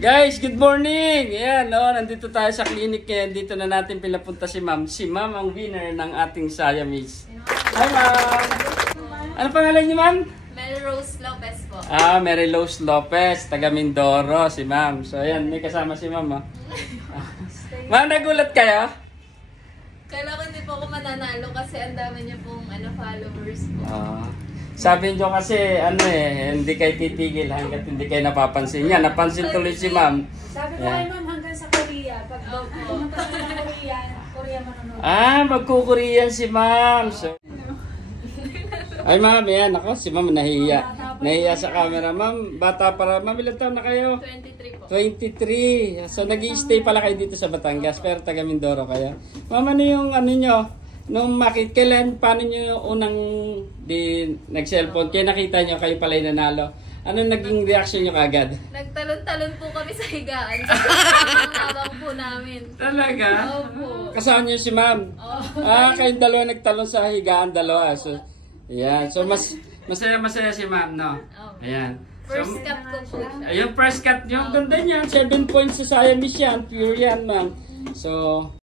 Guys, good morning! Ayan, nandito tayo sa clinic. Dito na natin pinapunta si ma'am. Si ma'am ang winner ng ating Siamese. Hi ma'am! Ano pangalan niyo ma'am? Mary Rose Lopez po. Mary Rose Lopez, taga Mindoro si ma'am. So ayan, may kasama si ma'am. Ma'am, nagulat kayo? Kala ko hindi po ako mananalo kasi ang dami niyo pong followers po. Sabi nyo kasi, hindi kayo titigil hanggat hindi kayo napapansin niya. Napansin tuloy si ma'am. Sabi ko kay ma'am hanggang sa Korea. Pag pumunta ka ng Korea manonood. Magkukorean si ma'am. So, ay ma'am, yan ako. Si ma'am nahiya. Nahiya sa camera. Ma'am, bata para. Ma'am, ilang taon na kayo? 23 po. 23. So, nag-i-stay pala kayo dito sa Batangas. Pero taga Mindoro kayo. Ma'am, ano yung nyo? Nung kailan, paano nyo unang nag-cellphone? Kaya nakita nyo kayo pala yung nanalo. Anong naging reaction nyo kagad? Nagtalon-talon po kami sa higaan. Ang habang po namin. Talaga? Opo. Kasama nyo si ma'am? Kayong dalawa nagtalon sa higaan, dalawa. So, ayan. So, masaya si ma'am, no? Ayan. First cut ko po siya. Ayun, first cut nyo. Ang ganda niyan. 7 points sa Siamese yan. Pure yan, ma'am. So,